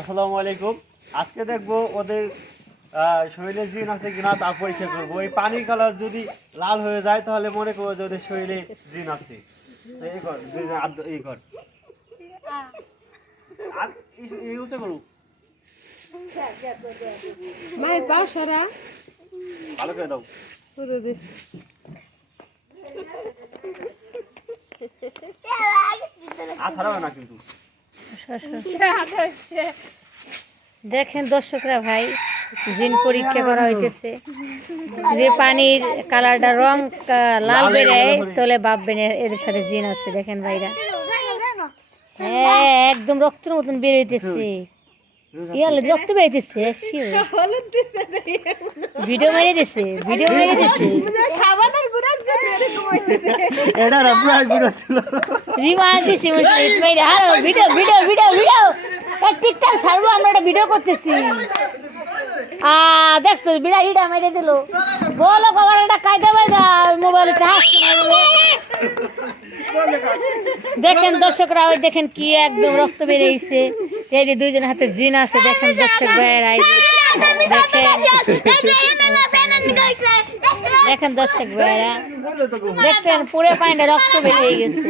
আসসালামু আলাইকুম। আজকে দেখবো ওদের শরীরে জিন আছে কিনা তা পরীক্ষা করবো। এই পানির কালার যদি লাল হয়ে যায় তাহলে মনে করবো যে ওদের শরীরে জিন আছে। তো এই কর এই কর আর এই উঁচু করু মায়ের পা সারা ভালো করে দাও। আর ছাড়াবে না কিন্তু। দেখেন দর্শকরা ভাই, জিন পরীক্ষা করা হইতেছে। যে পানির কালারটা রং লাল বেড়ে তাহলে ভাববেন এদের সাথে জিন আছে। দেখেন ভাইরা, হ্যাঁ একদম রক্তের মতন বের হইতেছে। ইয়ালে রক্ত বেরিয়েছে, ভিডিও মেরে দিছে, ভিডিও মেরে দিছে। এটা রাফার গুড়া ছিল। রিমান্ড দিছি মেরে। আর video video video video TikTok ছাড়বো, আমরা একটা ভিডিও করতেছি। দেখছো বিড়া হিডা মেরে দিল। বলো কবার এটা কায়দা বাইদা মোবাইল দেখেন দর্শকরা, ওই দেখেন কি একদম রক্ত বেরিয়েছে। এই যে দুইজন হাতে জিন আছে। দেখেন দর্শক ভাইয়েরা, দেখেন দর্শক ভাইয়েরা, দেখছেন পুরো পানিটা রক্ত বেরিয়ে গেছে।